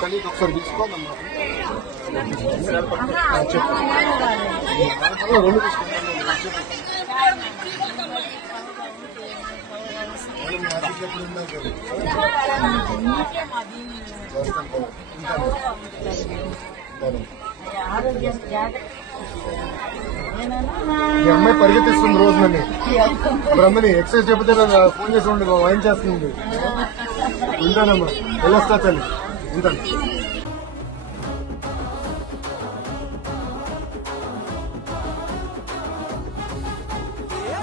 Colleague ఒకసారి తీసుకోవాలమ్మా మీ అమ్మాయి పరిగెత్తిస్తుంది రోజు నన్ను బ్రహ్మని ఎక్సైజ్ చెబితే ఫోన్ చేసి ఉండి చేస్తుంది ఉంటానమ్మా. వెళ్ళొస్తా తల్లి. ఉంటాను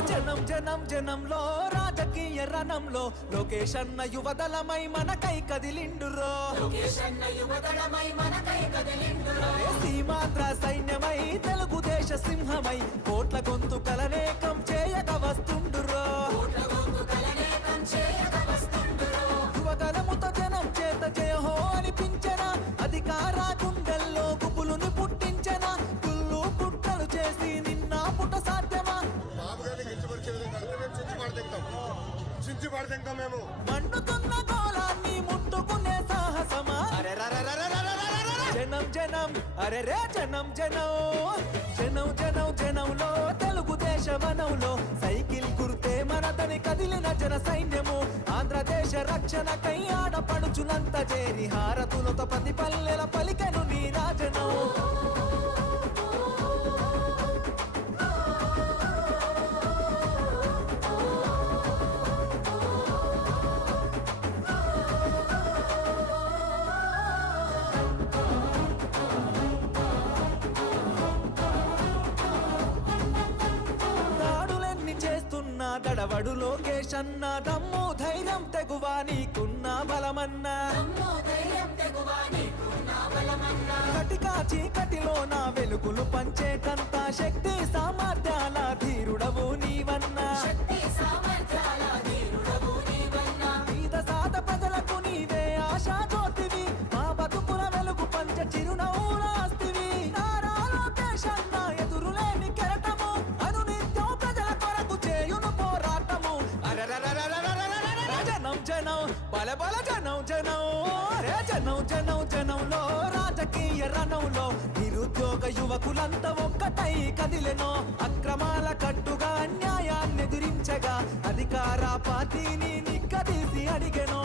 జనం జనం జనంలో రాజకీయ రణంలో లోకేష్ అన్న యువదళమై మనకై కదిలిండురో. ఏ సీమాంధ్ర సైన్యమై తెలుగుదేశ సింహమై కోట్ల గొంతు కలనేకం మేము మండుతున్న గోళాన్ని ముట్టుకునే సాహసమా? జనం జనం అరే రే జనం జనం. జనం జనం జనంలో తెలుగుదేశ వనంలో సైకిల్ గుర్తే మనదని కదిలిన జన సైన్యము. ఆంధ్రదేశ రక్షణకై ఆడపడుచునంత చేరి హారతులతో పది పల్లెల పలికెను నీ రాజనం. దడవడు లోకేష్ అన్న దమ్ము ధైర్యం తెగువా నీకున్న బలమన్నా. కటికా చీకటిలో నా వెలుగులు పంచేటంత శక్తి కలబల జనం జనం రే జనం జనం జనంలో రాజకీయ రణంలో నిరుద్యోగ యువకులంతా ఒక్కటై కదిలెనో. అక్రమాల కట్టుగా అన్యాయాన్ని ఎదిరించగా అధికార పార్టీని నిక్కదీసి అడిగెనో.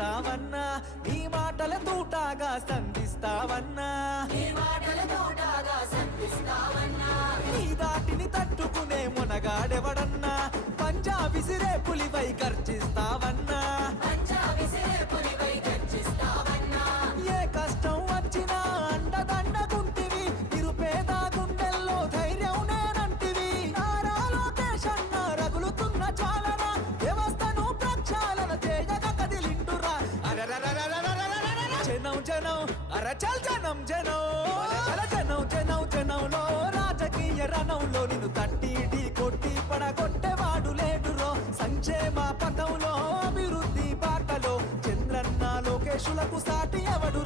సంధిస్తావన్నా నీ మాటల తూటాగా సంధిస్తావన్నా? నీ మాటల సంధిస్తావన్నా? నీ దాటిని తట్టుకునే మునగాడెవడన్నా? పంజాబీ సిరే పులివై కర్ జనం అరచల్ జనం జనం. అర జనం జనం జనంలో రాజకీయ రణంలో నిన్ను తట్టి ఢీ కొట్టి పడగొట్టేవాడు లేడురో. సంక్షేమ పథంలో అభివృద్ధి బాటలో చంద్రన్న లోకేశులకు సాటి ఎవడు?